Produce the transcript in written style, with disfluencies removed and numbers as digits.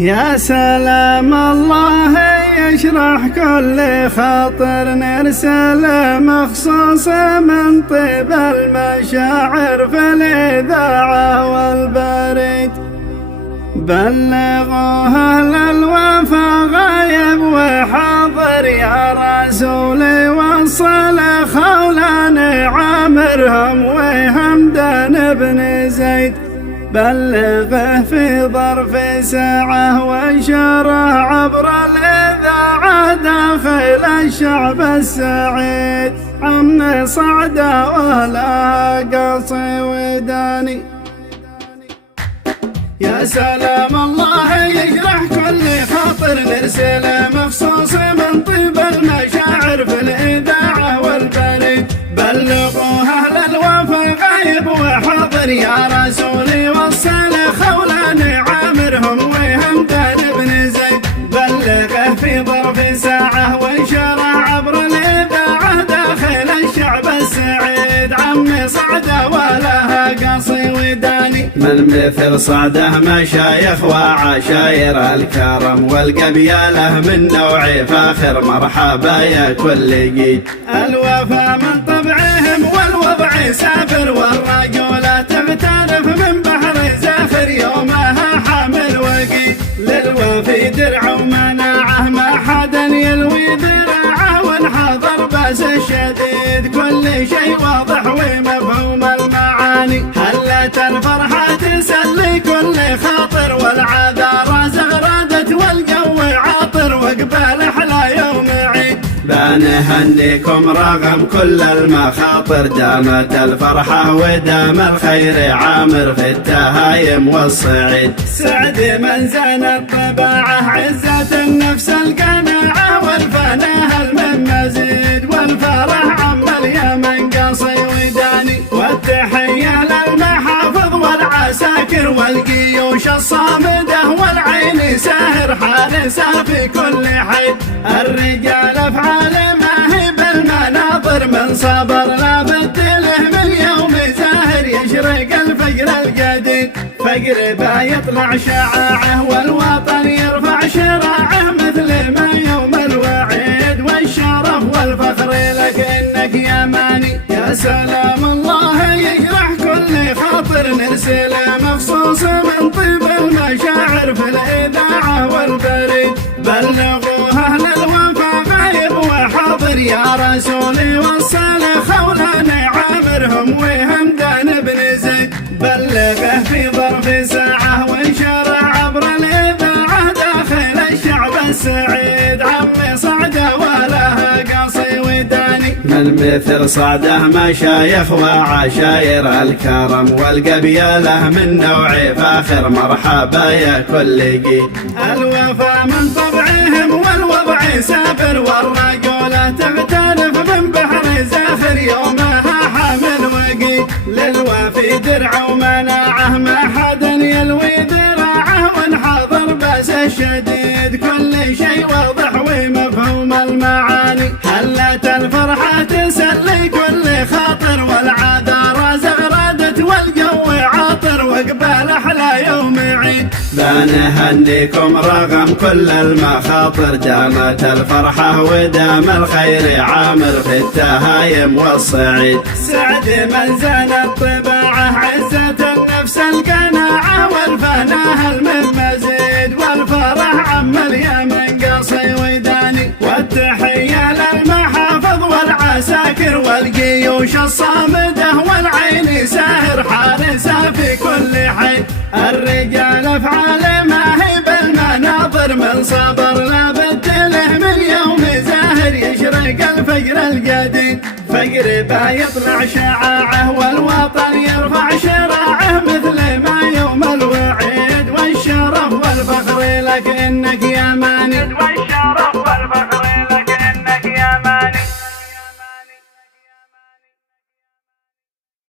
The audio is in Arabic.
يا سلام الله يشرح كل خاطر، نرسل مخصوص من طيب المشاعر في الإذاعة والبريد. بلغوا أهل الوفا غايب وحاضر، يا رسولي وصل خولان عامرهم وهمدان بن زيد. بلغه في ظرف ساعة وانشره عبر الإذاعة داخل الشعب السعيد. عم صعدة ولا قصي وداني. يا سلام الله يجرح كل خاطر، نرسل مخصوص من طيب المشاعر في الإذاعة والبريد. بلغوا أهل الوفا غايب وحاضر، يا رسولي وصل خولان عامرهم وهمدان بن زيد. بلغه في ظرف ساعة وانشر عبر الإذاعة داخل الشعب السعيد. عمي صعدة ولها قصي وداني. من مثل صعده مشايخ وعشاير الكرم، والقبيله من نوع فاخر، مرحبا يا كل جيد. الوفا من طبعهم والوضع سافر، والرجولة تغترف من بحر زاخر، يومها حامل وقيد. للوفي درع ومناعه ما حدا يلوي ذراعه، وانحضر بأس الشديد كل شيء واضح ومفهوم المعاني. هلت الفرحة تسلي كل خاطر، والعذارى زغردت والجو عاطر، وقبال أحلى يوم عيد. بنهنيكم رغم كل المخاطر، دامت الفرحة ودام الخير عامر في التهايم والصعيد. سعد من زانت طباعه عزة النفس القناعة، والفناها المزيد، والفرح عم اليمن قصي وداني. والتحية للمحافظ والعساكر والجيوش الصامدة، والعين ساهر حارسة في كل حي. الرجال افعال ما هي بالمناظر، من صبر لا بد له من يوم زاهر، يشرق الفجر الجديد. فجر بيطلع شعاعه والوطن يرفع شراعه، مثل ما يوم الوعيد والشرف والفخر لك انك يا ماني. يا سلام الله يجرح كل خاطر، نرسل مخصوص من طيب المشاعر في الإذاعة والبريد. بلغوا أهل الوفا غايب وحاضر، يا رسولي وصل خولان عامرهم وهمدان بن زيد. بلغه في ظرف ساعة وانشر عبر الإذاعة داخل الشعب السعيد. عمي صعدة ولها قصي وداني. من مثل صعده مشايخ وعشاير الكرم، والقبيله من نوع فاخر، مرحبا يا كل جيد. الوفا من طبعهم والوضع سافر، والرجولة تغترف من بحر زاخر، يومها حامل وقيد. للوفي درع ومناعه ما حدا يلوي ذراعه، وانحضر بأس الشديد كل شيء واضح ومفهوم المعاني. هلت الفرحة تسلي كل خاطر، والعذارى زغردت والجو عاطر، وقبال أحلى يوم عيد. بنهنيكم رغم كل المخاطر، دامت الفرحة ودام الخير عامر في التهايم والصعيد. سعد من زانت طباعه عزة النفس القناعة، والفناها المزيد، والفرح عم اليمن قصي وداني. والتحية للمحافظ والعساكر والجيوش الصامدة، والعين ساهر حارسة في كل حي. الرجال افعال ما هي بالمناظر، من صبر لا بد له من يوم زاهر، يشرق الفجر الجديد. فجر بيطلع شعاعه والوطن يرفع شراعه، مثل ما يوم الوعيد والشرف والفخر لك انك يا ماني.